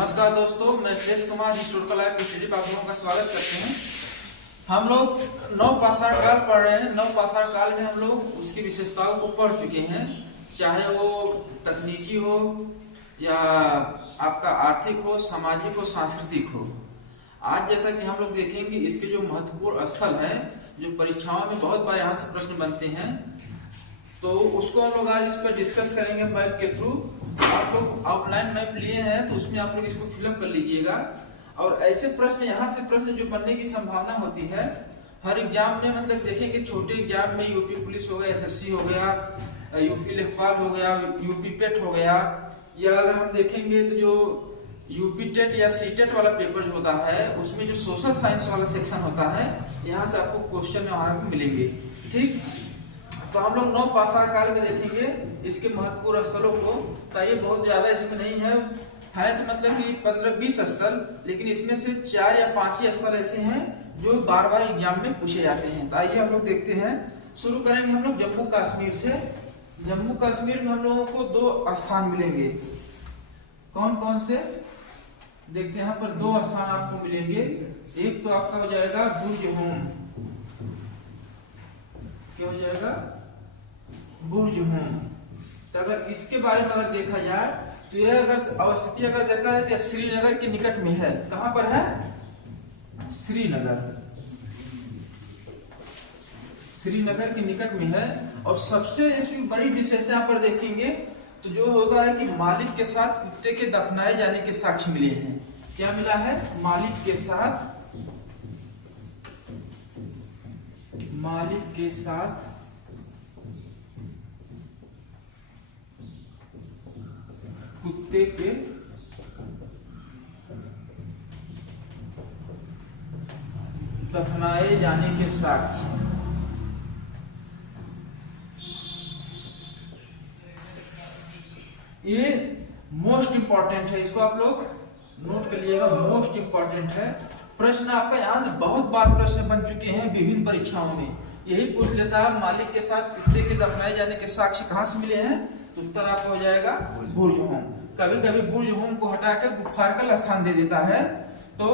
नमस्कार दोस्तों, मैं तेज कुमार हिस्टोरिकल लाइफ की स्टडी आप लोगों का स्वागत करते हैं। हम लोग नवपाषाण काल पढ़ रहे हैं। नवपाषाण काल में हम लोग उसकी विशेषताओं को पढ़ चुके हैं, चाहे वो तकनीकी हो या आपका आर्थिक हो, सामाजिक हो, सांस्कृतिक हो। आज जैसा कि हम लोग देखेंगे इसके जो महत्वपूर्ण स्थल है, जो परीक्षाओं में बहुत बार यहाँ से प्रश्न बनते हैं, तो उसको हम लोग आज इस पर डिस्कस करेंगे मैप के थ्रू। आप लोग ऑफलाइन मैप लिए हैं तो उसमें आप लोग इसको फिलअप कर लीजिएगा। और ऐसे प्रश्न, यहाँ से प्रश्न जो बनने की संभावना होती है हर एग्जाम में, मतलब देखेंगे छोटे एग्जाम में यूपी पुलिस हो गया, एसएससी हो गया, यूपी लेखपाल हो गया, यूपी पेट हो गया, या अगर हम देखेंगे तो जो यूपी टेट या सीटेट वाला पेपर जो होता है उसमें जो सोशल साइंस वाला सेक्शन होता है, यहाँ से आपको क्वेश्चन वहां मिलेंगे। ठीक, तो हम लोग नवपाषाण काल में देखेंगे इसके महत्वपूर्ण स्थलों को। तो ये बहुत ज्यादा इसमें नहीं है तो मतलब कि 15-20 स्थल, लेकिन इसमें से 4 या 5 ही स्थल ऐसे हैं जो बार बार एग्जाम में पूछे जाते हैं। तो आइए हम लोग देखते हैं। शुरू करेंगे हम लोग जम्मू कश्मीर से। जम्मू कश्मीर में हम लोगों को 2 स्थान मिलेंगे। कौन कौन से देखते हैं। यहाँ पर 2 स्थान आपको मिलेंगे। एक तो आपका हो जाएगा बुर्ज होम। क्या हो जाएगा? बुर्ज होम। तो अगर इसके बारे में अगर देखा जाए तो यह अगर अवस्थिति अगर देखा जाए तो श्रीनगर के निकट में है। कहां पर है? श्रीनगर। श्रीनगर के निकट में है। और सबसे इसकी बड़ी विशेषता यहाँ पर देखेंगे तो जो होता है कि मालिक के साथ कुत्ते के दफनाए जाने के साक्ष्य मिले हैं। क्या मिला है? मालिक के साथ कुत्ते के दफनाए जाने के साक्ष्य। ये मोस्ट इंपॉर्टेंट है, इसको आप लोग नोट कर लीजिएगा, मोस्ट इंपॉर्टेंट है। प्रश्न आपका यहाँ से बहुत बार प्रश्न बन चुके हैं विभिन्न परीक्षाओं में। यही पूछ लेता है मालिक के साथ कुत्ते के दफनाए जाने के साक्ष्य कहाँ से मिले हैं, तो उत्तर आपका हो जाएगा बुर्ज होम। कभी कभी बुर्ज होम को हटाकर गुफारकल स्थान दे देता है, तो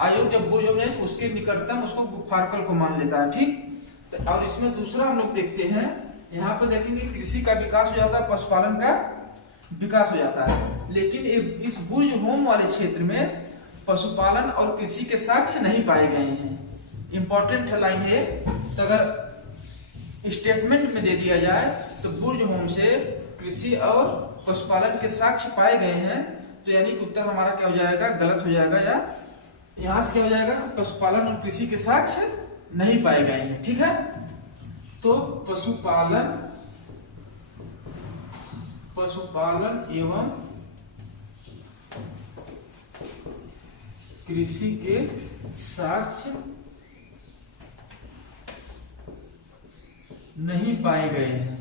आयोग जब बुर्ज होम है तो उसके निकटतम उसको गुफारकल को मान लेता है। ठीक, और इसमें दूसरा हम लोग देखते हैं, यहाँ पर देखेंगे कृषि का विकास हो जाता है, पशुपालन का विकास हो जाता है। लेकिन इस बुर्ज होम वाले क्षेत्र में पशुपालन और कृषि के साक्ष्य नहीं पाए गए हैं। इंपॉर्टेंट लाइन है। तो अगर स्टेटमेंट में दे दिया जाए तो बुर्ज होम से कृषि और पशुपालन के साक्ष्य पाए गए हैं, तो यानी कि उत्तर हमारा क्या हो जाएगा? गलत हो जाएगा। या यहां से क्या हो जाएगा? पशुपालन और कृषि के साक्ष्य नहीं पाए गए हैं। ठीक है, तो पशुपालन एवं कृषि के साक्ष्य नहीं पाए गए हैं।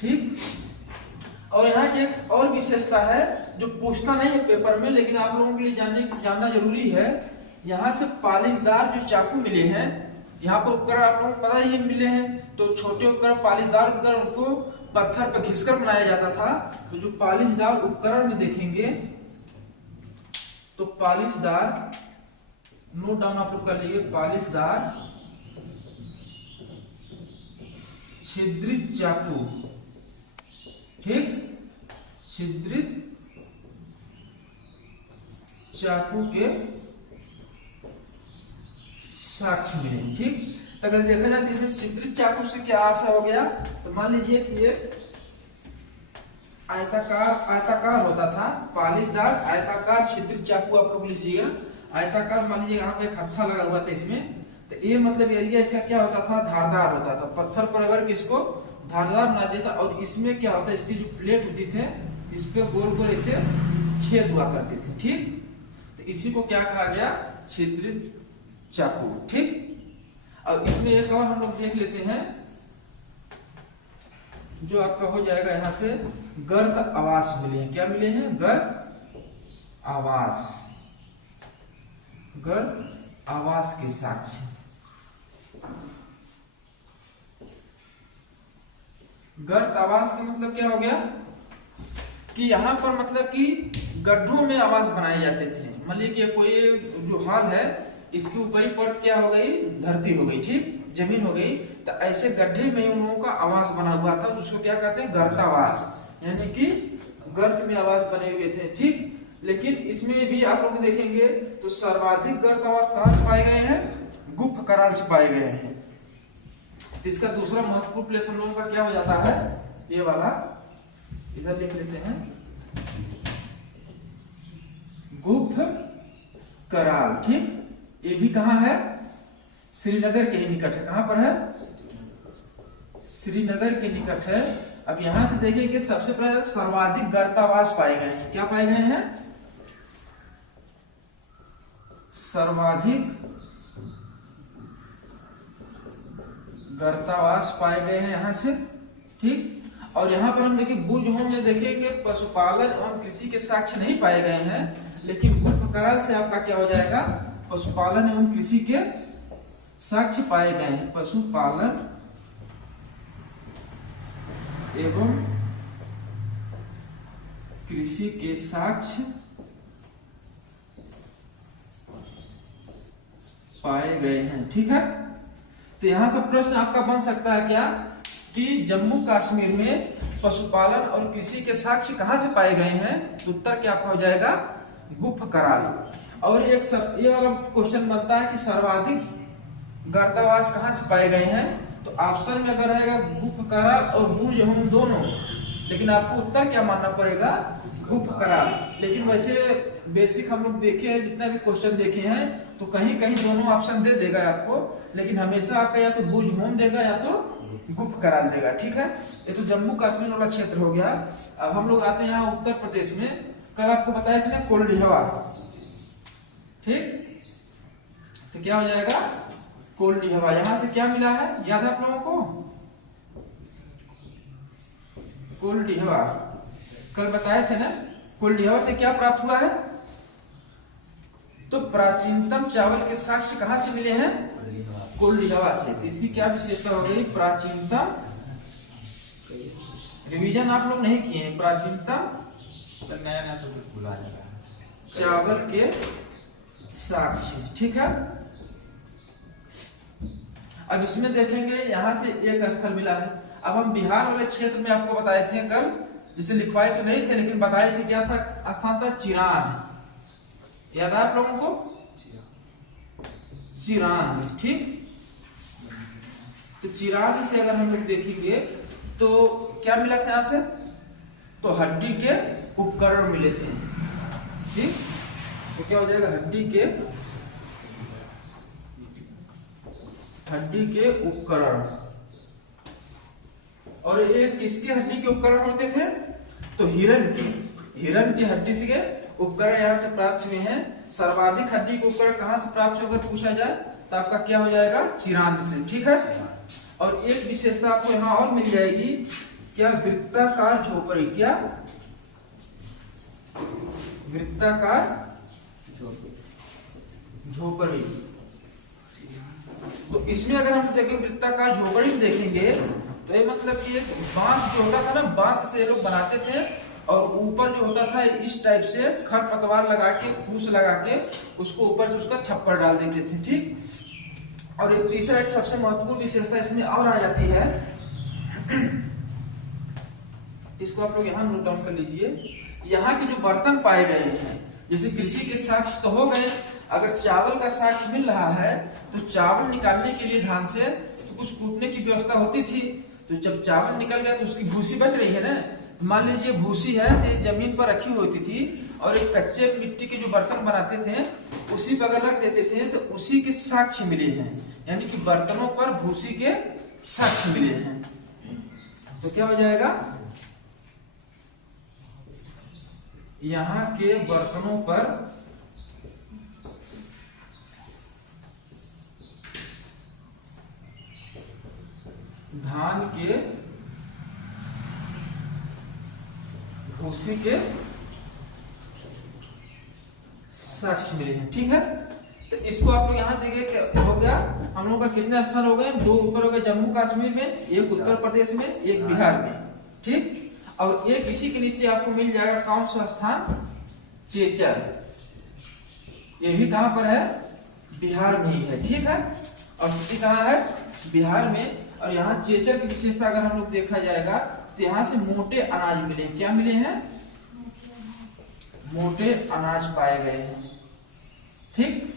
ठीक, और यहाँ की एक और विशेषता है जो पूछता नहीं है पेपर में, लेकिन आप लोगों के लिए जानना जरूरी है। यहाँ से पालिशदार जो चाकू मिले हैं, यहाँ पर उपकरण आप लोगों को पता ही मिले हैं। तो छोटे उपकरण, पालिशदार उपकरण, उनको पत्थर पर घिसकर बनाया जाता था। तो जो पालिशदार उपकरण में देखेंगे तो पालिशदार, नोट डाउन आप लोग कर लीजिए, पालिशदार छिद्रित चाकू। ठीक, छिद्रित चाकू के साक्ष्य मिले। ठीक, तो अगर देखा जाए तो इसमें छिद्रित चाकू से क्या आशा हो गया, तो मान लीजिए कि ये आयताकार होता था। पालिशदार आयताकार छिद्रित चाकू आप लोग लीजिएगा। आयताकार मान लीजिए यहाँ पे एक हत्था लगा हुआ था इसमें, तो ये मतलब एरिया इसका क्या होता था? धारदार होता था। पत्थर पर अगर किसको धारदार बना देता, और इसमें क्या होता है, इसकी जो प्लेट होती थे इस पे गोल गोल ऐसे छेद हुआ करते थे। ठीक, तो इसी को क्या कहा गया? छिद्रित चाकू। ठीक, और इसमें एक और हम लोग देख लेते हैं जो आपका हो जाएगा यहाँ से गर्त आवास मिले हैं। क्या मिले हैं? गर्त आवास के साक्ष्य। गर्त आवास का मतलब क्या हो गया कि यहाँ पर मतलब कि गड्ढों में आवास बनाए जाते थे। मान लीजिए कि कोई जो हाल है इसकी ऊपरी परत क्या हो गई, धरती हो गई, ठीक, जमीन हो गई, तो ऐसे गड्ढे में उन लोगों का आवास बना हुआ था, उसको क्या कहते हैं, गर्तावास, यानी कि गर्त में आवास बने हुए थे, ठीक। लेकिन इसमें भी आप लोग देखेंगे तो सर्वाधिक गर्त आवास कहाँ से पाए गए हैं, गुप्त कराल से पाए गए हैं। इसका दूसरा महत्वपूर्ण प्लेस हम लोगों का क्या हो जाता है, ये वाला इधर लिख लेते हैं, गुप्त कराल, ठीक। ये भी कहाँ है, श्रीनगर के ही निकट है। कहां पर है, श्रीनगर के निकट है। अब यहां से देखेंगे सबसे पहले सर्वाधिक गर्तावास पाए गए हैं। क्या पाए गए हैं, सर्वाधिक गर्तावास पाए गए हैं यहां से, ठीक। और यहाँ पर हम देखिए बुर्ज में देखेंगे पशुपालन और कृषि के साक्ष्य नहीं पाए गए हैं, लेकिन गुप्त कराल से आपका क्या हो जाएगा, पशुपालन एवं कृषि के साक्ष्य पाए गए हैं। पशुपालन एवं कृषि के साक्ष्य पाए गए हैं, ठीक है। तो यहां से प्रश्न आपका बन सकता है क्या कि जम्मू कश्मीर में पशुपालन और कृषि के साक्ष्य कहां से पाए गए हैं, तो उत्तर क्या आपका हो जाएगा, गुप्त कराल। और ये वाला क्वेश्चन बनता है कि सर्वाधिक गर्तावास कहां से पाए गए हैं, तो ऑप्शन में अगर रहेगा गुप्त कराल और बुर्ज हम दोनों, लेकिन आपको उत्तर क्या मानना पड़ेगा, गुप्त कराल। लेकिन वैसे बेसिक हम लोग देखे हैं, जितना भी क्वेश्चन देखे हैं, तो कहीं कहीं दोनों ऑप्शन दे देगा आपको, लेकिन हमेशा आपका या तो बुर्ज होम देगा या तो गुप्त कराल देगा, ठीक है। ये तो जम्मू कश्मीर वाला क्षेत्र हो गया। अब हम लोग आते हैं यहाँ उत्तर प्रदेश में। कल आपको बताया था ना कोल्डिहवा, ठीक, तो क्या हो जाएगा, कोल्डिहवा। यहां से क्या मिला है, याद है आप लोगों को, कोल्डिहवा कल बताए थे ना। कोल्डिहवा से क्या प्राप्त हुआ है, तो प्राचीनतम चावल के साक्ष्य कहां से मिले हैं, कोल्डिहवा से। तो इसकी क्या विशेषता हो गई, प्राचीनतम, रिवीजन आप लोग नहीं किए हैं, प्राचीनतम नया सब भुला जा रहा है, चावल के साक्ष्य, ठीक है। अब इसमें देखेंगे यहां से एक स्थल मिला है। अब हम बिहार वाले क्षेत्र में आपको बताए थे कल, जिसे लिखवाए तो नहीं थे लेकिन बताए थे, क्या था स्थान था, चिरान, याद है आप लोगों को, चिरान, ठीक। तो चिराग से अगर हम लोग देखेंगे तो क्या मिला था यहां से, तो हड्डी के उपकरण मिले थे, ठीक। तो क्या हो जाएगा, हड्डी के उपकरण। और ये किसके हड्डी के उपकरण होते थे, तो हिरण की हड्डी से उपकरण यहाँ से प्राप्त हुए हैं। सर्वाधिक हड्डी के उपकरण कहां से प्राप्त होकर पूछा जाए, तो आपका क्या हो जाएगा, चिरांद से, ठीक है। और एक विशेषता आपको यहां और मिल जाएगी, क्या, वृत्ताकार झोपड़ी। क्या, वृत्ताकार झोपड़ी। तो इसमें अगर हम देखेंगे वृत्ताकार झोपड़ी में देखेंगे तो ये मतलब कि एक बांस जो होता था ना, बांस से लोग बनाते थे, और ऊपर जो होता था इस टाइप से खरपतवार लगा के, फूस लगा के उसको ऊपर से उसका छप्पर डाल देते थे, ठीक। और एक तीसरा, एक सबसे महत्वपूर्ण विशेषता इसमें और आ जाती है, इसको आप लोग यहाँ नोट डाउन कर लीजिए। यहाँ के जो बर्तन पाए गए हैं, जैसे कृषि के साक्ष्य तो हो गए, अगर चावल का साक्ष्य मिल रहा है तो चावल निकालने के लिए धान से तो कुछ कूटने की व्यवस्था होती थी। तो जब चावल निकल गया तो उसकी भूसी बच रही है ना, मान लीजिए भूसी है तो जमीन पर रखी होती थी, और एक कच्चे मिट्टी के जो बर्तन बनाते थे उसी पर अगर रख देते थे तो उसी के साक्ष्य मिले हैं, यानी कि बर्तनों पर भूसी के साक्ष्य मिले हैं। तो क्या हो जाएगा, यहाँ के बर्तनों पर धान के भूसी के साक्ष्य मिले हैं, ठीक है। तो इसको आप लोग यहाँ देखिए क्या हो गया, हम लोग का कितने स्थान हो गए, 2 ऊपर हो गए जम्मू कश्मीर में, एक उत्तर प्रदेश में, एक बिहार में, ठीक। और एक इसी के नीचे आपको मिल जाएगा कौन सा स्थान, चेचर, ये भी कहां पर है, बिहार में ही है, ठीक है। और स्थिति कहाँ है, बिहार में। और यहाँ चेचर की विशेषता अगर हम लोग देखा जाएगा तो यहाँ से मोटे अनाज मिले हैं, क्या मिले हैं, मोटे अनाज पाए गए हैं, ठीक।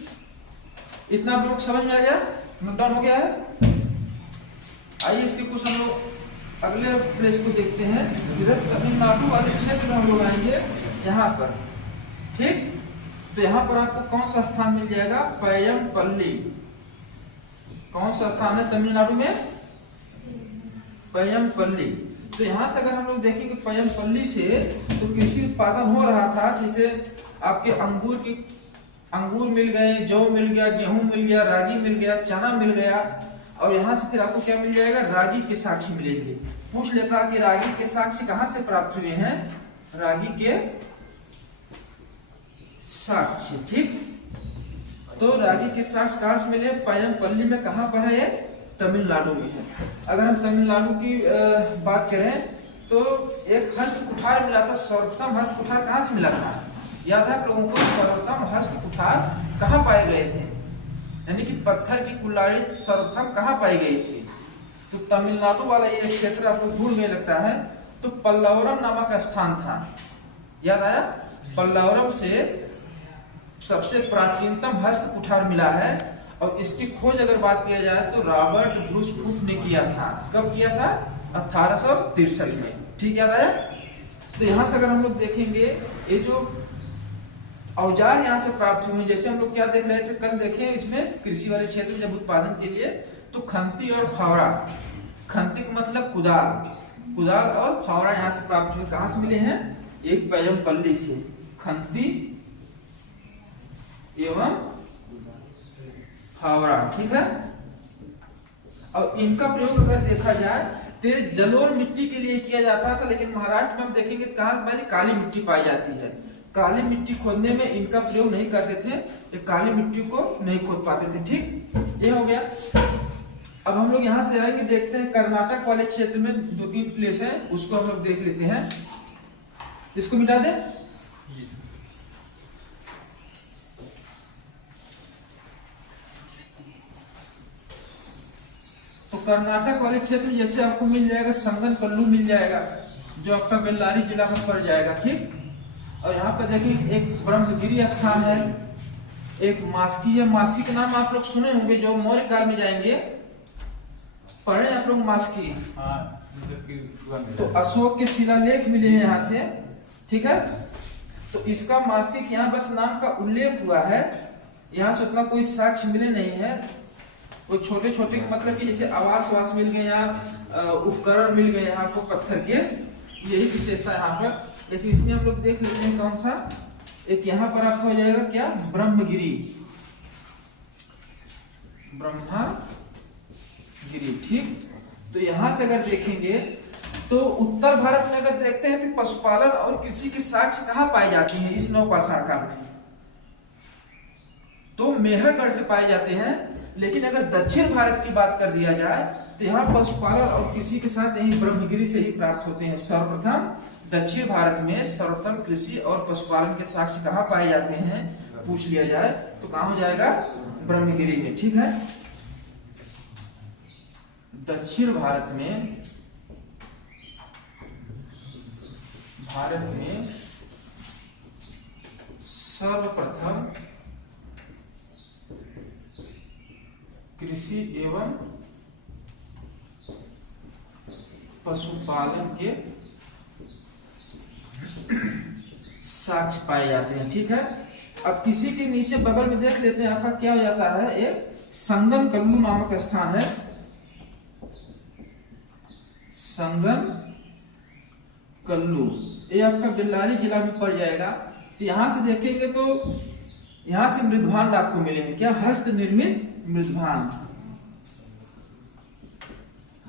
इतना आप लोग समझ में आ गया, नोट डाउन हो गया है। आइए इसके कुछ हम लोग अगले प्लेस को देखते हैं, इधर तमिलनाडु वाले क्षेत्र में हम लोग आएंगे यहाँ पर, ठीक। तो यहाँ पर आपको कौन सा स्थान मिल जाएगा, पय्यमपल्ली, कौन सा स्थान है तमिलनाडु में, पय्यमपल्ली। तो यहाँ से अगर हम लोग देखेंगे पय्यमपल्ली से, तो कृषि उत्पादन हो रहा था, जैसे आपके अंगूर मिल गए, जौ मिल गया, गेहूं मिल गया, रागी मिल गया, चना मिल गया। और यहाँ से फिर आपको क्या मिल जाएगा, रागी के साक्ष्य मिलेंगे। पूछ लेता कि रागी के साक्ष्य कहाँ से प्राप्त हुए हैं, रागी के साक्ष्य, ठीक। तो रागी के साक्ष्य कहाँ से मिले, पय्यमपल्ली में, कहाँ पर है, तमिलनाडु में है। अगर हम तमिलनाडु की बात करें तो एक हस्त कुठार मिला था, सर्वप्रथम हस्त कुठार कहाँ से मिला था, याद है आप लोगों को, सर्वप्रथम हस्त कुठार कहाँ पाए गए थे, यानी कि पत्थर की कुल्हाड़ी सर्वप्रथम कहाँ पाई गई थी। तो तमिलनाडु वाला ये क्षेत्र आपको भूल में लगता है, तो पल्लवरम नामक स्थान था, याद आया, पल्लवरम से सबसे प्राचीनतम हस्त कुठार मिला है। और इसकी खोज अगर बात किया जाए तो रॉबर्ट ब्रूस हुक ने किया था, कब किया था, 1863 में, ठीक, याद आया। तो यहाँ से अगर हम लोग देखेंगे, ये जो औजार यहाँ से प्राप्त हुए, जैसे हम लोग क्या देख रहे थे कल, देखे इसमें कृषि वाले क्षेत्र जब उत्पादन के लिए, तो खंती और फावड़ा, खंती का मतलब कुदाल, कुदाल और फावड़ा यहाँ से प्राप्त हुए, कहाँ से मिले हैं, एक पय्यमपल्ली से, खंती एवं फावड़ा, ठीक है। और इनका प्रयोग अगर देखा जाए तो जलोढ़ मिट्टी के लिए किया जाता था, लेकिन महाराष्ट्र में हम देखेंगे कहाँ काली मिट्टी पाई जाती है, काली मिट्टी खोदने में इनका प्रयोग नहीं करते थे, ये काली मिट्टी को नहीं खोद पाते थे, ठीक, ये हो गया। अब हम लोग यहाँ से आएंगे, देखते हैं कर्नाटक वाले क्षेत्र में 2-3 प्लेस है, उसको हम लोग देख लेते हैं, इसको मिटा दे। तो कर्नाटक वाले क्षेत्र में जैसे आपको मिल जाएगा संगन कल्लू मिल जाएगा, जो आपका बेल्लारी जिला में पड़ जाएगा, ठीक। और यहाँ पर देखिए एक ब्रह्मगिरी स्थान है, एक मास्की है, मास्की का नाम आप लोग सुने होंगे, जो मौर्य काल में जाएंगे, पढ़े आप लोग मास्की, तो अशोक के शिलालेख मिले हैं यहाँ से, ठीक है। तो इसका मास्की यहाँ बस नाम का उल्लेख हुआ है, यहाँ से उतना कोई साक्ष्य मिले नहीं है, वो छोटे छोटे मतलब कि जैसे आवास मिल गए, यहाँ उपकरण मिल गए यहाँ को पत्थर के, यही विशेषता यहाँ पर। लेकिन इसमें हम लोग देख लेते हैं कौन सा, एक यहाँ पर आपको हो जाएगा क्या, ब्रह्मगिरी, ब्रह्मगिरी, ठीक। तो यहाँ से अगर देखेंगे तो उत्तर भारत में अगर देखते हैं तो पशुपालन और कृषि के साक्ष्य कहाँ पाए जाते हैं, इस नवपाषाण काल में, तो मेहरगढ़ से पाए जाते हैं। लेकिन अगर दक्षिण भारत की बात कर दिया जाए तो यहाँ पशुपालन और कृषि के साथ यही ब्रह्मगिरी से ही प्राप्त होते हैं। सर्वप्रथम दक्षिण भारत में सर्वप्रथम कृषि और पशुपालन के साक्ष्य कहाँ पाए जाते हैं, पूछ लिया जाए तो कहाँ हो जाएगा, ब्रह्मगिरी में, ठीक है। दक्षिण भारत में सर्वप्रथम कृषि एवं पशुपालन के साक्ष्य पाए जाते हैं, ठीक है। अब किसी के नीचे बगल में देख लेते हैं, आपका क्या हो जाता है, एक संगम कल्लू नामक स्थान है, संगम कल्लू, ये आपका बेल्लारी जिला में पड़ जाएगा। तो यहां से देखेंगे तो यहां से मृदभांड आपको मिले हैं, क्या, हस्त निर्मित मृदभांड,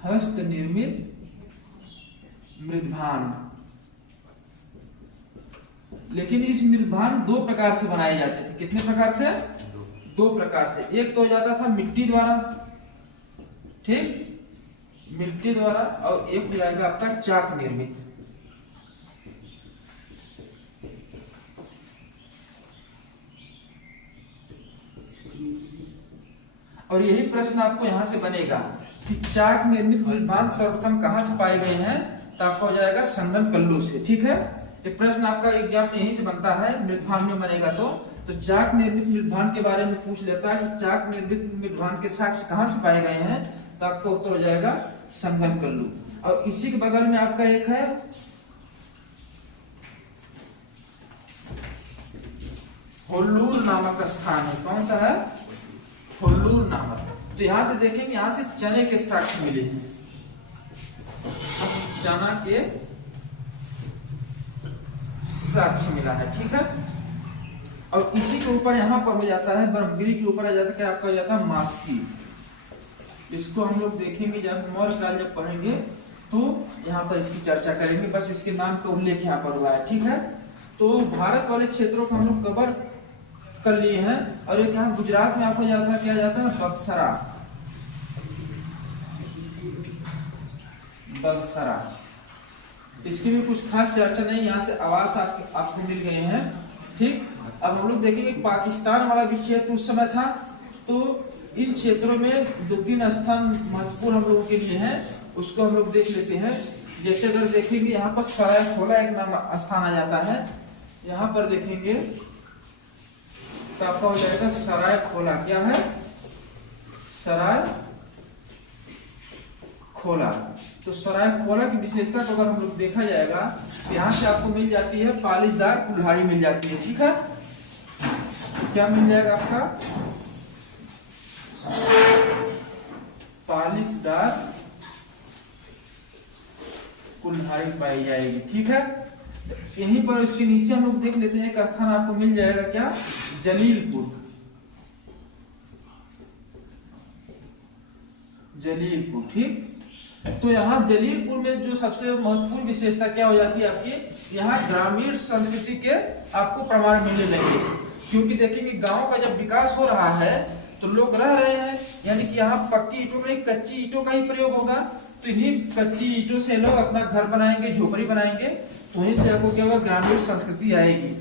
हस्त निर्मित मृदभांड। लेकिन इस मृदभांड 2 प्रकार से बनाए जाते थे, कितने प्रकार से, दो प्रकार से, एक तो हो जाता था मिट्टी द्वारा, ठीक, मिट्टी द्वारा, और एक हो जाएगा आपका चाक निर्मित। और यही प्रश्न आपको यहां से बनेगा कि चाक निर्मित मृदभान सर्वप्रथम कहां से पाए गए हैं, तो आपका हो जाएगा संगनकल्लू से, ठीक है। ये प्रश्न आपका एग्जाम में यहीं से बनता है, मृदभान में बनेगा तो चाक निर्मित मृदभान के बारे में पूछ लेता है कि चाक निर्मित मृदभान के साक्ष्य कहां से पाए गए हैं, तो आपका उत्तर हो जाएगा संगनकल्लू। और इसी के बगल में आपका एक है होल्लूर नामक स्थान है। कौन सा है? होल्लूर नामक। तो यहां से देखेंगे, यहां से चने के साक्ष्य मिले हैं, चना के साक्ष्य मिला है, ठीक है। और इसी के ऊपर यहाँ पर हो जाता है, ब्रह्मगिरी के ऊपर आ जाता है क्या, आपका हो जाता है मास्की। इसको हम लोग देखेंगे जब मौर्य काल जब पढ़ेंगे तो यहाँ पर इसकी चर्चा करेंगे, बस इसके नाम का उल्लेख यहाँ पर हुआ है, ठीक है। तो भारत वाले क्षेत्रों को हम लोग कवर कर लिए हैं। और एक यहाँ गुजरात में आपको जाता है, क्या जाता है, बक्सरा, बक्सरा। इसकी भी कुछ खास चर्चा नहीं, यहाँ से आवास आपको मिल गए हैं, ठीक। अब हम लोग देखेंगे पाकिस्तान वाला भी क्षेत्र उस समय था, तो इन क्षेत्रों में 2-3 स्थान महत्वपूर्ण हम लोगों के लिए हैं, उसको हम लोग देख लेते हैं। जैसे अगर देखेंगे यहाँ पर सरायखोला एक नाम स्थान आ जाता है, यहाँ पर देखेंगे तो आपका हो जाएगा सरायखोला। क्या है? सरायखोला। तो सरायखोला की विशेषता को अगर हम लोग देखा जाएगा, यहाँ से आपको मिल जाती है पालिशदार कुल्हाड़ी मिल जाती है, ठीक है। क्या मिल जाएगा आपका? पालिशदार कुल्हाड़ी पाई जाएगी, ठीक है। यहीं पर इसके नीचे हम लोग देख लेते हैं, एक स्थान आपको मिल जाएगा, क्या? जलीलपुर। जलीलपुर, ठीक। तो यहाँ जलीलपुर में जो सबसे महत्वपूर्ण विशेषता क्या हो जाती है आपकी, यहाँ ग्रामीण संस्कृति के आपको प्रमाण मिलने लगे। क्योंकि देखेंगे गांव का जब विकास हो रहा है तो लोग रह रहे हैं, यानी कि यहाँ पक्की ईंटों में कच्ची ईंटों का ही प्रयोग होगा, तो इन्हीं कच्ची ईंटों से लोग अपना घर बनाएंगे, झोपड़ी बनाएंगे, तो वहीं से आपको क्या होगा, ग्रामीण संस्कृति आएगी।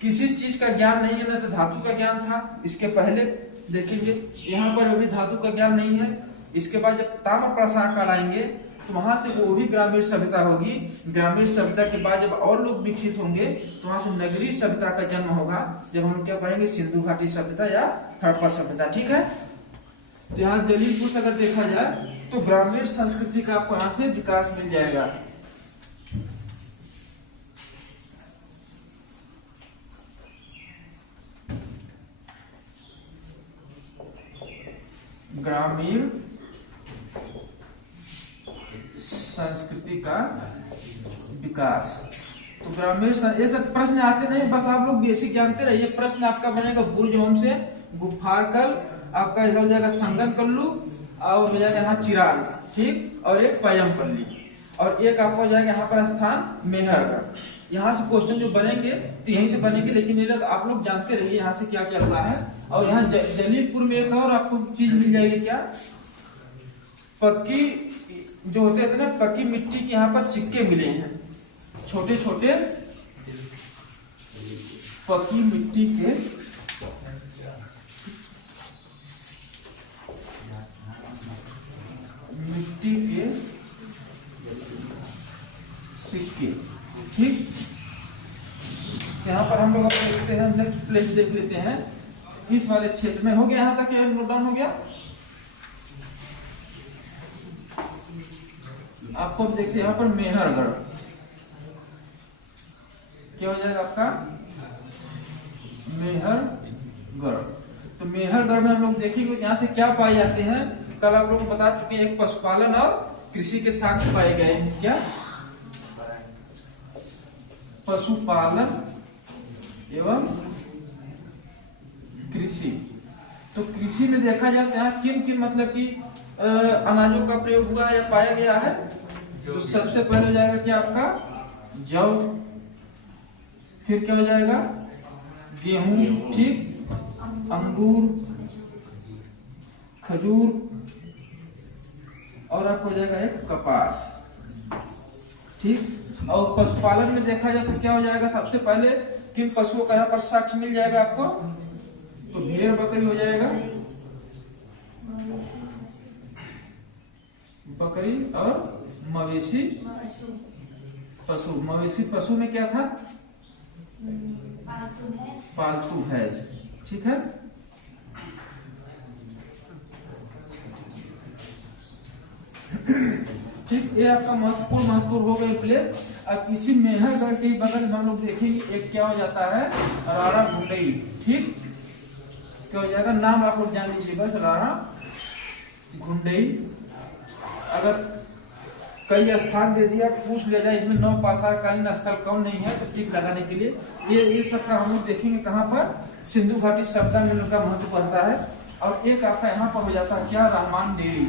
किसी चीज का ज्ञान नहीं है, ना तो धातु का ज्ञान था इसके पहले। देखेंगे यहाँ पर अभी धातु का ज्ञान नहीं है। इसके बाद जब ताम्र प्रसार काल आएंगे तो वहां से वो भी ग्रामीण सभ्यता होगी। ग्रामीण सभ्यता के बाद जब और लोग विकसित होंगे तो वहां से नगरीय सभ्यता का जन्म होगा, जब हम क्या पढ़ेंगे, सिंधु घाटी सभ्यता या हड़प्पा सभ्यता, ठीक है। तो यहाँ जलीलपुर से अगर देखा जाए तो ग्रामीण संस्कृति का आपको यहाँ से विकास मिल जाएगा। ग्रामीण संस्कृति का विकास। तो ग्रामीण ये सब प्रश्न आते नहीं, बस आप लोग बेसिक जानते रहिए। प्रश्न आपका बनेगा बुर्ज होम से गुफारकल, आपका इधर हो जाएगा संगनकल्लू, और हो जाएगा यहाँ चिराग, ठीक, और एक पयमपल्ली, और एक आपका हो जाएगा यहाँ पर स्थान मेहरगढ़। यहाँ से क्वेश्चन जो बनेंगे तो यहीं से बनेंगे, लेकिन ये लोग आप लोग जानते रहिए यहाँ से क्या क्या हुआ है। और यहाँ जलीलपुर में एक और आपको चीज मिल जाएगी, क्या? पक्की जो होते थे ना, पक्की मिट्टी के यहाँ पर सिक्के मिले हैं, छोटे छोटे पक्की मिट्टी के सिक्के, ठीक। यहाँ पर हम लोग देखते हैं, नेक्स्ट प्लेस देख लेते हैं। इस वाले क्षेत्र में हो गया, यहाँ तक नोट डाउन हो गया। आपको देखते हैं यहाँ पर मेहरगढ़, क्या हो जाएगा आपका? मेहरगढ़। तो मेहरगढ़ में हम लोग देखेंगे यहाँ से क्या पाए जाते हैं। कल आप लोग को बता चुके हैं, एक पशुपालन और कृषि के साक्ष्य पाए गए हैं। क्या? पशुपालन एवं कृषि। तो कृषि में देखा जाए तो यहाँ किन किन मतलब कि अनाजों का प्रयोग हुआ है या पाया गया है। तो सबसे पहले हो जाएगा क्या आपका? जौ, फिर क्या हो जाएगा? गेहूं, ठीक, अंगूर, खजूर और आपको हो जाएगा एक कपास। ठीक, और पशुपालन में देखा जाए तो क्या हो जाएगा, सबसे पहले किन पशुओं का यहाँ पर साक्ष्य मिल जाएगा आपको, तो भेड़ बकरी हो जाएगा, बकरी और मवेशी पशु। मवेशी पशु में क्या था, पालतू भैंस। ठीक है, ठीक, ये आपका महत्वपूर्ण हो गई प्लेस। अब इसी मेहरगढ़ के बगल में हम लोग देखेंगे एक क्या हो जाता है, रारा घुंडई। ठीक, क्या हो जाएगा, नाम आप लोग जान लीजिए बस, रारा घुंडई। अगर कई स्थान दे दिया, पूछ लिया जाए इसमें 9 पाषाणकालीन स्थल कौन नहीं है, तो टिक लगाने के लिए ये सब का हम लोग देखेंगे कहाँ पर, सिंधु घाटी सभ्यता में उनका महत्व बढ़ता है। और एक आपका यहाँ पर हो जाता है क्या, रहमान डेरी,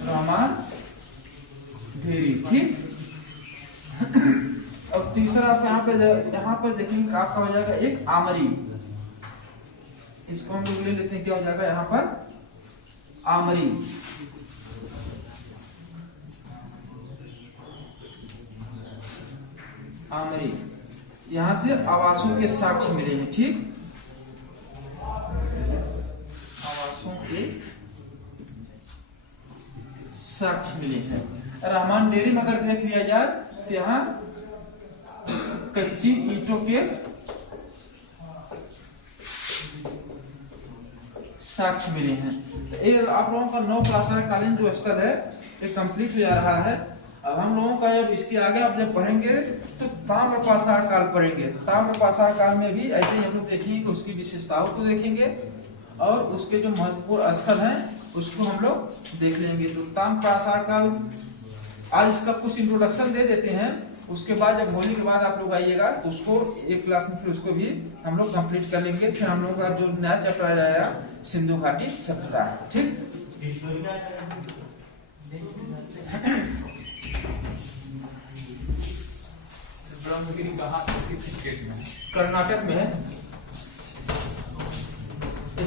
रहमान डेरी। ठीक, अब तीसरा आप यहाँ पर देखेंगे आपका हो जाएगा एक आमरी। इसको हम लोग ले लेते हैं, क्या हो जाएगा यहाँ पर, आमरी। आमरी, यहां से आवासों के साक्ष्य मिले हैं। ठीक, आवासों के साक्ष्य मिले हैं। रहमान डेरी में अगर देख लिया जाए तो यहाँ कच्ची ईंटों के साक्ष्य मिले हैं। तो ये आप लोगों का 9 पाषाणकालीन जो स्थल है ये कंप्लीट हो जा रहा है। अब हम लोगों का जब इसके आगे आप जब पढ़ेंगे तो ताम्र पाषाण काल पढ़ेंगे। ताम्र पाषाण काल में भी ऐसे ही हम लोग देखेंगे, उसकी विशेषताओं को देखेंगे और उसके जो महत्वपूर्ण स्थल हैं उसको हम लोग देख लेंगे। तो ताम्र पाषाण काल आज इसका कुछ इंट्रोडक्शन दे देते हैं, उसके बाद जब होली के बाद आप लोग आइएगा तो उसको एक क्लास में फिर उसको भी हम लोग कंप्लीट कर लेंगे। फिर हम लोग का जो नया चैप्टर आ जाएगा सिंधु घाटी सभ्यता। ठीक, ब्रह्मगिरी कहाँ, किस स्टेट में? कर्नाटक में है।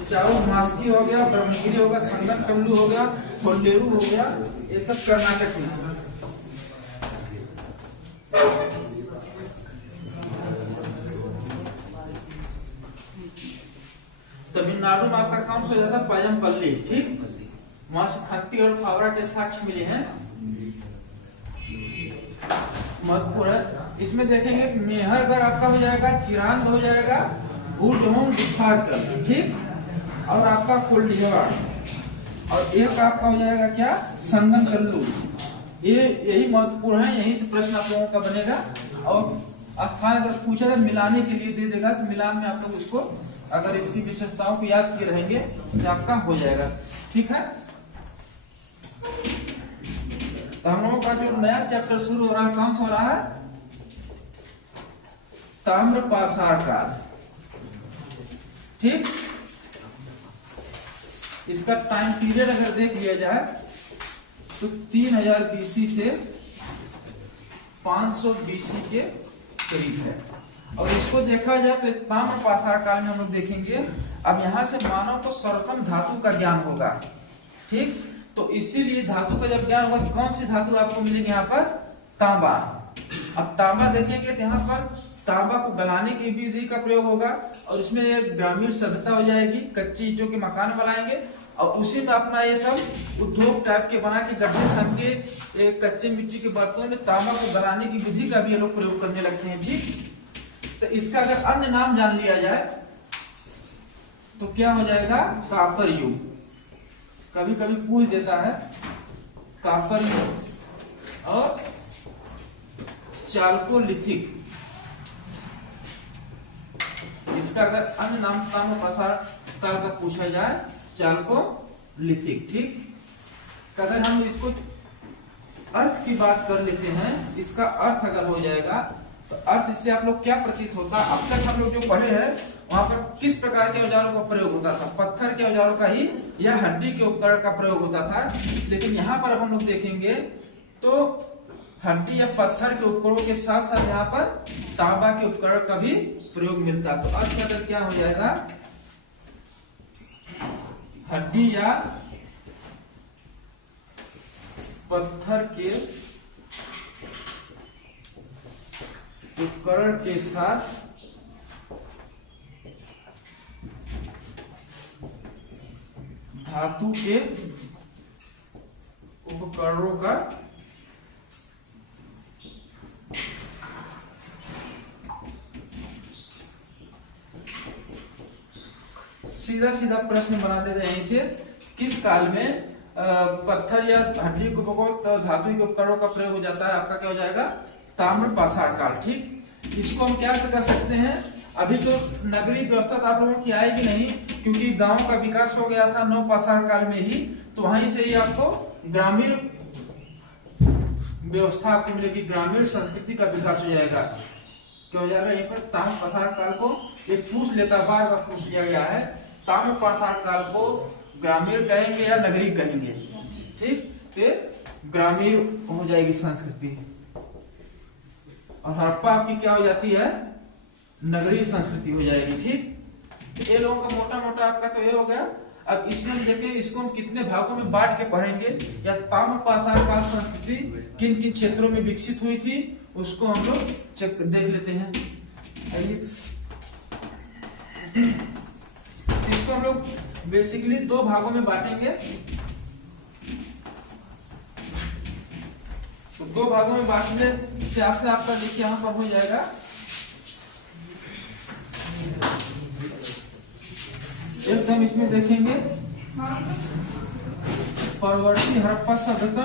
चारों मास्की हो गया, ब्रह्मगिरी हो गया, संगम कल्लू हो गया, कोल्लेरू हो गया, ये सब कर्नाटक में है। तमिलनाडु में आपका कौन सा जाता है, पायमपल्ली। ठीक, वहां से खत्ती और फावड़ा के साक्ष्य मिले हैं, महत्वपूर्ण है। इसमें देखेंगे मेहरगढ़ आपका हो जाएगा, चिरांद हो जाएगा, बुरजहोम बुखारकर। ठीक, और आपका कुलडीहवा, और एक आपका हो जाएगा क्या, संगम कल्लू। ये यही महत्वपूर्ण है, यहीं से प्रश्न आप लोगों का बनेगा। और स्थान अगर पूछा जाए मिलाने के लिए दे देगा तो मिलान में आप लोग उसको अगर इसकी विशेषताओं को याद किए रहेंगे तो आपका हो जाएगा। ठीक है, तो हम लोगों का जो नया चैप्टर शुरू हो रहा है कौन सा हो रहा है, ताम्र पाषाण काल। ठीक, इसका टाइम पीरियड अगर देख लिया जाए तो 3000 BC से 500 BC के करीब है। और इसको देखा जाए तो ताम्र पाषाण काल में हम लोग देखेंगे, अब यहाँ से मानव को सर्वप्रथम धातु का ज्ञान होगा। ठीक, तो इसीलिए धातु का जब ज्ञान होगा, कौन सी धातु आपको मिलेगी यहाँ पर, तांबा। अब तांबा देखेंगे तो यहाँ पर तांबा को गलाने की विधि का प्रयोग होगा और इसमें एक ग्रामीण सभ्यता हो जाएगी, कच्ची ईंटों के मकान बनाएंगे और उसी में अपना ये सब उद्योग टाइप के बना के गड्ढे खन के कच्चे मिट्टी के बर्तनों में तांबा को गलाने की विधि का भी ये लोग प्रयोग करने लगते हैं। ठीक, तो इसका अगर अन्य नाम जान लिया जाए तो क्या हो जाएगा, कापर युग। कभी कभी पूछ देता है कापर युग और चाल्कोलिथिक। इसका अगर अन्य नाम ताम्र पाषाण काल का पूछा जाए, चाल्कोलिथिक। ठीक, तो अगर हम इसको अर्थ की बात कर लेते हैं, इसका अर्थ अगर हो जाएगा तो अर्थ इससे आप लोग क्या प्रतीत होता है, अब तक हम लोग जो पढ़े हैं वहां पर किस प्रकार के औजारों का प्रयोग होता था, पत्थर के औजारों का ही या हड्डी के उपकरण का प्रयोग होता था। लेकिन यहाँ पर अब हम लोग देखेंगे तो हड्डी या पत्थर के उपकरणों के साथ साथ यहाँ पर तांबा के उपकरण का भी प्रयोग मिलता है। तो अर्थ का क्या हो जाएगा, हड्डी या पत्थर के उपकरण के साथ धातु के उपकरणों का सीधा सीधा प्रश्न बना देते हैं इसे, किस काल में पत्थर या हड्डी के उपकरणों धातु के उपकरणों का प्रयोग हो जाता है। आपका क्या हो जाएगा, ताम्र पाषाण काल। ठीक, इसको हम क्या कर सकते हैं, अभी तो नगरीय व्यवस्था तो आप लोगों की आएगी नहीं, क्योंकि गांव का विकास हो गया था नवपाषाण काल में ही, तो वहीं से ही आपको ग्रामीण व्यवस्था आपको मिलेगी, ग्रामीण संस्कृति का विकास हो जाएगा। क्या हो जाएगा, यहीं पर ताम्र पाषाण काल को एक पूछ लेता, बार बार पूछ लिया गया है, ताम्र पाषाण काल को ग्रामीण कहेंगे या नगरीय कहेंगे। ठीक, तो ग्रामीण हो जाएगी संस्कृति, और हड़प्पा आपकी क्या हो जाती है, नगरीय संस्कृति हो जाएगी। ठीक, ये लोगों का मोटा मोटा आपका तो ये हो गया। अब इसमें देखिए, इसको हम कितने भागों में बांट के पढ़ेंगे, या ताम्र पाषाण काल संस्कृति किन किन क्षेत्रों में विकसित हुई थी, उसको हम लोग देख लेते हैं। इसको हम लोग बेसिकली दो भागों में बांटेंगे। तो दो भागों में बांटने से आपका देखिए यहाँ पर हो जाएगा, एकदम इसमें देखेंगे परवर्ती हड़प्पा सभ्यता,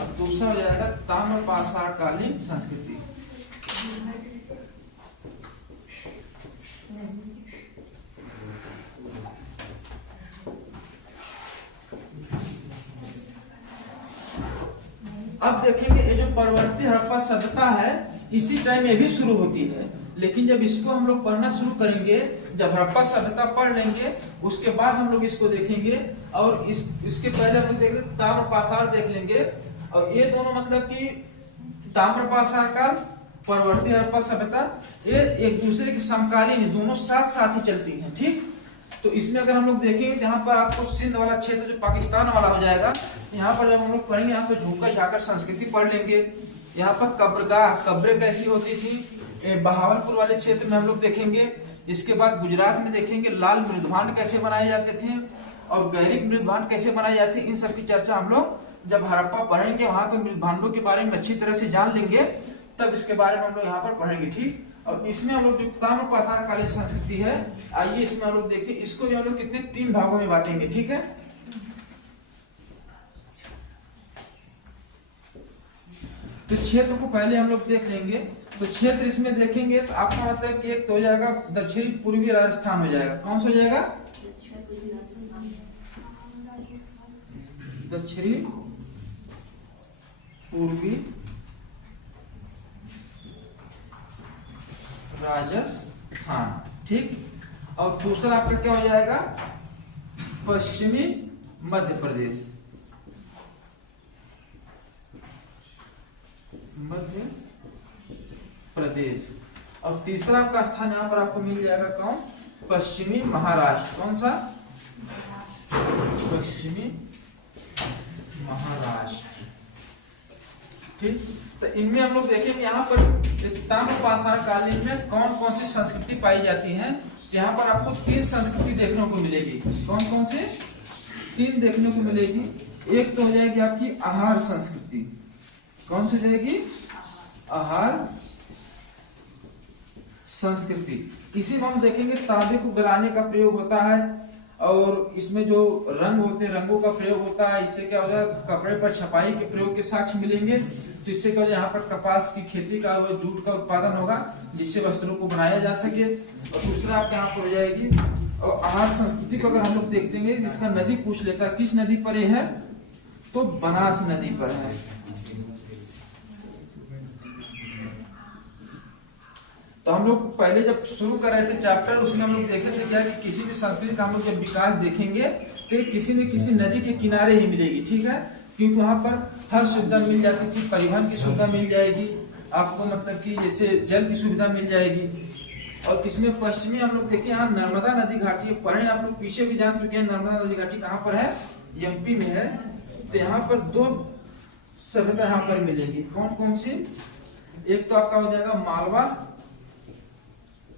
अब दूसरा हो जाएगा ताम्र पाषाण कालीन संस्कृति। अब देखेंगे ये जो परवर्ती हड़प्पा सभ्यता है, इसी टाइम ये भी शुरू होती है, लेकिन जब इसको हम लोग पढ़ना शुरू करेंगे, जब हड़प्पा सभ्यता पढ़ लेंगे, उसके बाद हम लोग इसको देखेंगे, और इसके पहले हम लोग देखेंगे ताम्र पाषाण देख लेंगे, और ये दोनों मतलब कि ताम्र पाषाण काल, परवर्ती हड़प्पा सभ्यता, ये एक दूसरे के समकालीन, दोनों साथ साथ ही चलती हैं। ठीक, तो इसमें अगर हम लोग देखेंगे तो यहाँ पर आपको सिंध वाला क्षेत्र जो पाकिस्तान वाला हो जाएगा, यहाँ पर जब हम लोग पढ़ेंगे, यहाँ पर झुमका झाकर संस्कृति पढ़ लेंगे। यहाँ पर कब्रगाह, कब्रें कैसी होती थी, बहावलपुर वाले क्षेत्र में हम लोग देखेंगे। इसके बाद गुजरात में देखेंगे लाल मृदभांड कैसे बनाए जाते थे, और गैरिक मृदभांड कैसे बनाए जाते, इन सब की चर्चा हम लोग जब हड़प्पा पढ़ेंगे, वहां पे मृदभांडों के बारे में अच्छी तरह से जान लेंगे, तब इसके बारे में हम लोग यहाँ पर पढ़ेंगे। ठीक, और इसमें हम लोग जो ताम्र पाषाण कालीन संस्कृति है, आइए इसमें हम लोग देखते हैं, इसको भी हम लोग कितने तीन भागों में बांटेंगे। ठीक है, तो क्षेत्र को पहले हम लोग देख लेंगे। तो क्षेत्र इसमें देखेंगे तो आपका मतलब कि एक तो हो जाएगा दक्षिणी पूर्वी राजस्थान हो जाएगा। कौन सा हो जाएगा, दक्षिणी पूर्वी राजस्थान। ठीक, और दूसरा आपका क्या हो जाएगा, पश्चिमी मध्य प्रदेश, मध्य प्रदेश। और तीसरा आपका स्थान यहाँ पर आपको मिल जाएगा कौन, पश्चिमी महाराष्ट्र। कौन सा, पश्चिमी महाराष्ट्र। ठीक, तो इनमें हम लोग देखेंगे यहाँ पर ताम्र पाषाण कालीन में कौन कौन सी संस्कृति पाई जाती है। यहाँ पर आपको तीन संस्कृति देखने को मिलेगी। कौन कौन से, तीन देखने को मिलेगी। एक तो हो जाएगी आपकी आहार संस्कृति। कौन सी जाएगी, आहार संस्कृति। इसी में हम देखेंगे तांबे को गलाने का प्रयोग होता है, और इसमें जो रंग होते हैं, रंगों का प्रयोग होता है। इससे क्या होगा, कपड़े पर छपाई के प्रयोग के साक्ष्य मिलेंगे। तो इससे क्या होगा, यहाँ पर कपास की खेती का और जूट का उत्पादन होगा, जिससे वस्त्रों को बनाया जा सके। और दूसरा आपके यहाँ पर हो जाएगी, और आहार संस्कृति को अगर हम लोग देखते हैं, जिसका नदी पूछ लेता है, किस नदी पर है, तो बनास नदी पर है। तो हम लोग पहले जब शुरू कर रहे थे चैप्टर, उसमें हम लोग देखे थे क्या कि किसी भी संस्कृति का हम लोग जब विकास देखेंगे, किसी न किसी नदी के किनारे ही मिलेगी, ठीक है, क्योंकि वहाँ पर हर सुविधा मिल जाती थी, परिवहन की सुविधा मिल जाएगी आपको, मतलब कि जैसे जल की सुविधा मिल जाएगी। और इसमें पश्चिमी हम लोग देखिए यहाँ नर्मदा नदी घाटी पढ़े, आप लोग पीछे भी जान चुके हैं। नर्मदा नदी घाटी कहाँ पर है? एमपी में है। तो यहाँ पर 2 सभ्यता यहाँ पर मिलेगी। कौन कौन सी? एक तो आपका हो जाएगा मालवा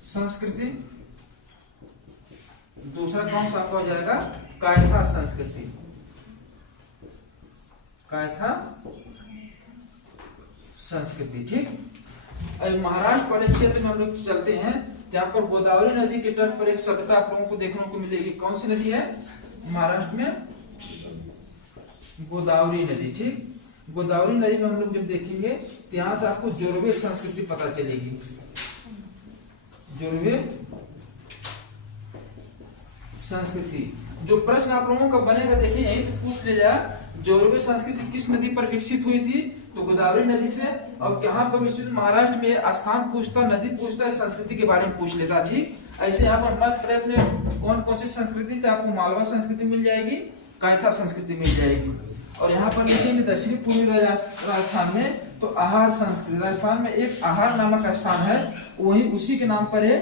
संस्कृति, दूसरा कौन सा आपका हो जाएगा? कायथा संस्कृति। कायथा संस्कृति, ठीक। महाराष्ट्र वाले क्षेत्र में हम लोग चलते हैं, यहाँ पर गोदावरी नदी के तट पर एक सभ्यता आप लोगों को देखने को मिलेगी। कौन सी नदी है महाराष्ट्र में? गोदावरी नदी, ठीक। गोदावरी नदी में हम लोग जब देखेंगे तो यहाँ से आपको जोरवे संस्कृति पता चलेगी। जोरवे संस्कृति, जो प्रश्न आप लोगों का बनेगा देखिए यहीं से पूछ ले जाए, जोरवे संस्कृति किस नदी पर विकसित हुई थी? तो गोदावरी नदी से। और कहाँ पर विकसित? महाराष्ट्र में स्थान पूछता, नदी पूछता है, संस्कृति के बारे में पूछ लेता, ठीक। ऐसे यहाँ पर मध्य प्रदेश में कौन कौन सी संस्कृति थी? आपको मालवा संस्कृति मिल जाएगी, कायथा संस्कृति मिल जाएगी। और यहाँ पर लिखेंगे दक्षिणी पूर्वी राजस्थान में तो आहार संस्कृति। राजस्थान में एक आहार नामक स्थान है, वही उसी के नाम पर है,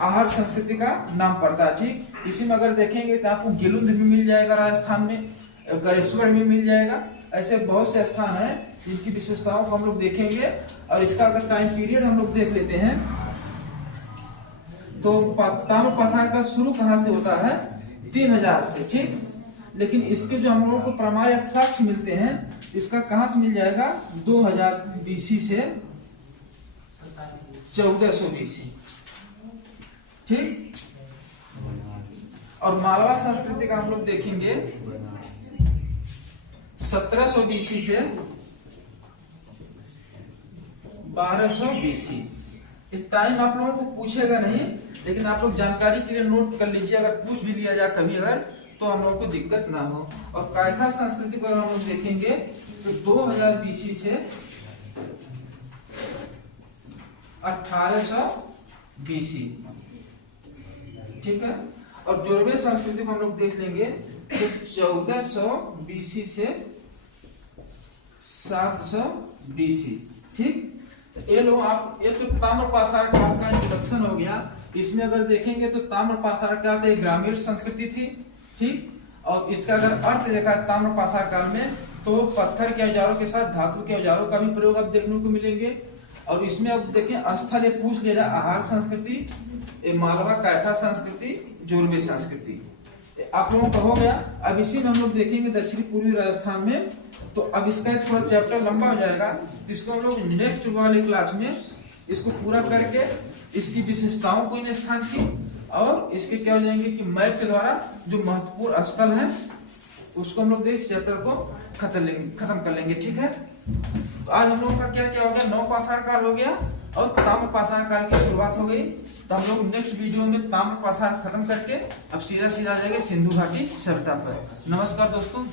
आहार संस्कृति का नाम पड़ता है, ठीक। इसी में अगर देखेंगे तो आपको गिलुंद भी मिल जाएगा राजस्थान में, गरेश्वर भी मिल जाएगा। ऐसे बहुत से स्थान है जिनकी विशेषताओं को हम लोग देखेंगे। और इसका अगर टाइम पीरियड हम लोग देख लेते हैं तो ताम्रपाषाण का शुरू कहाँ से होता है? 3000 से, ठीक। लेकिन इसके जो हम लोगों को प्रमाण या साक्ष्य मिलते हैं, इसका कहां से मिल जाएगा? 2000 बीसी से 1400 बीसी, ठीक। और मालवा संस्कृति का हम लोग देखेंगे 1700 बीसी से 1200 बीसी। टाइम आप लोगों को पूछेगा नहीं, लेकिन आप लोग जानकारी के लिए नोट कर लीजिए, अगर पूछ भी लिया जाए कभी अगर, तो हम लोगों को दिक्कत ना हो। और कायथा संस्कृति को हम लोग देखेंगे तो 2000 बीसी से 1800 बीसी, ठीक है। और जोरवे संस्कृति को हम लोग देख लेंगे तो 1400 बीसी से 700 बीसी, ठीक। ये लो आप, ये तो ताम्रपाषाण काल का इंट्रोडक्शन हो गया। इसमें अगर देखेंगे तो ताम्रपाषाण काल तो ग्रामीण संस्कृति थी, ठीक। और इसका अगर अर्थ देखा ताम्रपाषाण काल में तो पत्थर के औजारों के साथ धातु के औजारों का भी प्रयोग आप देखने को मिलेंगे। और इसमें अब देखें स्थल एक पूछ लिया जाए, आहार संस्कृति, मालवा कायथा संस्कृति, जोरवे संस्कृति, आप लोगों का हो गया। अब इसी में हम लोग देखेंगे दक्षिणी पूर्वी राजस्थान में। तो अब इसका थोड़ा चैप्टर लंबा हो जाएगा, तो इसको हम लोग नेक्स्ट वाले क्लास में इसको पूरा करके इसकी विशेषताओं को इन स्थान की और इसके क्या हो जाएंगे कि मैप के द्वारा जो महत्वपूर्ण स्थल है उसको हम लोग देख चैप्टर को खत्म कर लेंगे, ठीक है। तो आज हम लोगों का क्या क्या हो गया? नवपाषाण काल हो गया और ताम्रपाषाण काल की शुरुआत हो गई। तो हम लोग नेक्स्ट वीडियो में ताम्रपाषाण खत्म करके अब सीधा सीधा जाएंगे सिंधु घाटी सभ्यता पर। नमस्कार दोस्तों।